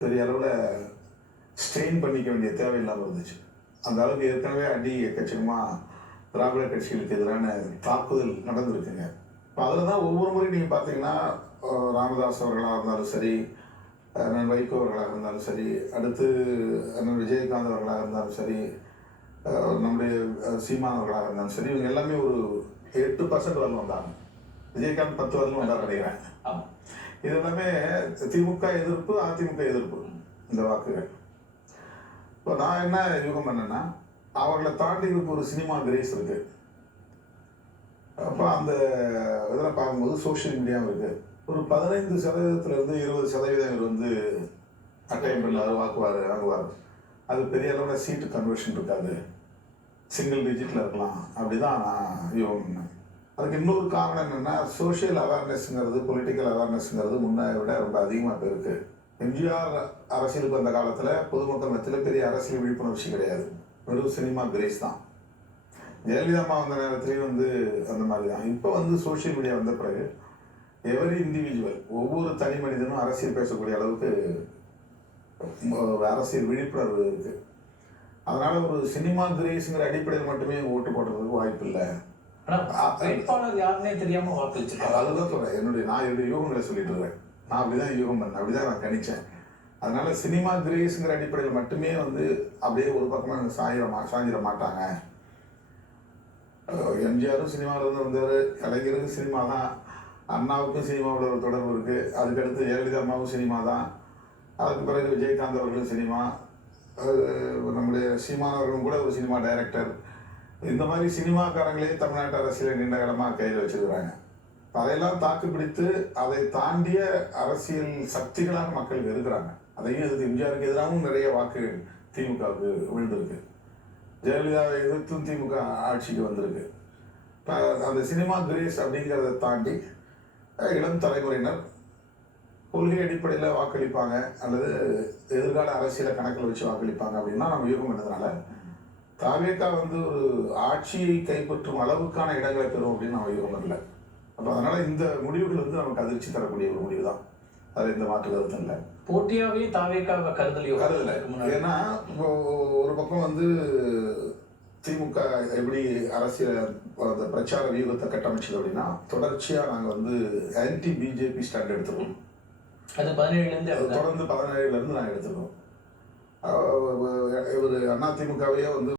பெரிய அளவில் ஸ்ட்ரெயின் பண்ணிக்க வேண்டிய தேவை இல்லாமல் இருந்துச்சு. அந்த அளவுக்கு ஏற்கனவே அடி எக்கச்சக்கமாக திராவிட கட்சிகளுக்கு எதிரான தாக்குதல் நடந்திருக்குங்க. இப்போ அதில் தான் ஒவ்வொரு முறையும் நீங்கள் பார்த்தீங்கன்னா ராமதாஸ் அவர்களாக இருந்தாலும் சரி, அண்ணன் வைகோ அவர்களாக இருந்தாலும் சரி, அடுத்து அண்ணன் விஜயகாந்த் அவர்களாக இருந்தாலும் சரி, நம்முடைய சீமான் அவர்களாக இருந்தாலும் சரி, இவங்க எல்லாமே ஒரு 8% வரலும் வந்தாங்க. விஜயகாந்த் 10 வரலும் வந்தார் நினைக்கிறேன். இது எல்லாமே திமுக எதிர்ப்பு, அதிமுக எதிர்ப்பு இந்த வாக்குகள். இப்போ நான் என்ன யூகம் பண்ணேன்னா, அவர்களை தாண்டி ஒரு சினிமா கிரேஸ் இருக்கு. அப்போ அந்த இதெல்லாம் பார்க்கும்போது சோஷியல் மீடியாவும் இருக்கு. ஒரு 15%-20% இவர் வந்து அட்டைன் பண்ணாரு, வாங்குவார். அது பெரிய அளவில் சீட்டு கன்வர்ஷன் இருக்காது, சிங்கிள் டிஜிட்டில் இருக்கலாம். அப்படிதான் நான் யூகம் பண்ணேன். அதுக்கு இன்னொரு காரணம் என்னென்னா, சோஷியல் அவேர்னஸ்ங்கிறது, பொலிட்டிக்கல் அவேர்னஸ்ங்கிறது முன்ன விட ரொம்ப அதிகமாக போயிருக்கு. எம்ஜிஆர் அரசியலுக்கு வந்த காலத்தில் பொதுமக்கள் மத்தியில் பெரிய அரசியல் விழிப்புணர்ச்சி கிடையாது, வெறும் சினிமா கிரேஸ் தான். ஜெயலலிதா அம்மா வந்த நேரத்துலேயும் வந்து அந்த மாதிரி தான். இப்போ வந்து சோஷியல் மீடியா வந்த பிறகு எவரி இண்டிவிஜுவல், ஒவ்வொரு தனி மனிதனும் அரசியல் பேசக்கூடிய அளவுக்கு அரசியல் விழிப்புணர்வு இருக்குது. அதனால் ஒரு சினிமா கிரேஸுங்கிற அடிப்படையில் மட்டுமே ஓட்டு போடுறதுக்கு வாய்ப்பு இல்லை. வேட்பாளர் யாருன்னே தெரியாம வாக்களிச்சிருக்காங்க. அதுதான் சொல்றேன். நான் என்னுடைய யூகங்களை சொல்லிட்டு இருக்கேன். நான் அப்படிதான் யூகம் பண்ணேன், அப்படிதான் நான் கணிச்சேன். அதனால சினிமா கிரேஸ்ங்கிற அடிப்படையில் மட்டுமே வந்து அப்படியே ஒரு பக்கமாக சாஞ்சிட மாட்டாங்க. எம்ஜிஆரும் சினிமாவில் இருந்து வந்தார், கலைஞருக்கும் சினிமா தான், அண்ணாவுக்கும் சினிமாவோட ஒரு தொடர்பு இருக்கு. அதுக்கடுத்து ஜெயலலிதா அம்மாவும் சினிமா தான், அதுக்கு பிறகு விஜயகாந்த் அவர்களும் சினிமா, நம்முடைய சீமானவர்களும் கூட ஒரு சினிமா டைரக்டர். இந்த மாதிரி சினிமாக்காரங்களே தமிழ்நாட்டு அரசியலை நீண்ட காலமாக கையில் வச்சிருக்கிறாங்க. அதையெல்லாம் தாக்கு பிடித்து அதை தாண்டிய அரசியல் சக்திகளாக மக்கள் இருக்கிறாங்க. அதையும் எதிர்த்து எம்ஜிஆருக்கு எதிராகவும் நிறைய வாக்குகள் திமுகவுக்கு விழுந்திருக்கு. ஜெயலலிதாவை எதிர்த்தும் திமுக ஆட்சிக்கு வந்திருக்கு. அந்த சினிமா கிரேஸ் அப்படிங்கிறத தாண்டி இளம் தலைமுறையினர் கொள்கை அடிப்படையில் வாக்களிப்பாங்க அல்லது எதிர்கால அரசியலை கணக்கில் வச்சு வாக்களிப்பாங்க அப்படின்னா நம்ம யூகம் பண்ணதுனால தாவேகா வந்து ஒரு ஆட்சியை கைப்பற்றும் அளவுக்கான இடங்களை பெறும் அப்படின்னு நம்ம யூகம் பண்ணல. அப்போ அதனால இந்த முடிவுகள் வந்து நமக்கு அதிர்ச்சி தரக்கூடிய ஒரு முடிவு தான், அது எந்த மாற்று கருத்தும் இல்லை. போட்டியாவே தாவேகா கருதல. ஏன்னா இப்போ ஒரு பக்கம் வந்து திமுக எப்படி அரசியல் அந்த பிரச்சார வியூகத்தை கட்டமைச்சது அப்படின்னா, தொடர்ச்சியாக நாங்கள் வந்து ஆன்டி பிஜேபி ஸ்டாண்ட் எடுத்துருவோம். அது 17 தொடர்ந்து 17 நாங்கள் எடுத்துருக்கோம். இவர் அதிமுகவையே வந்து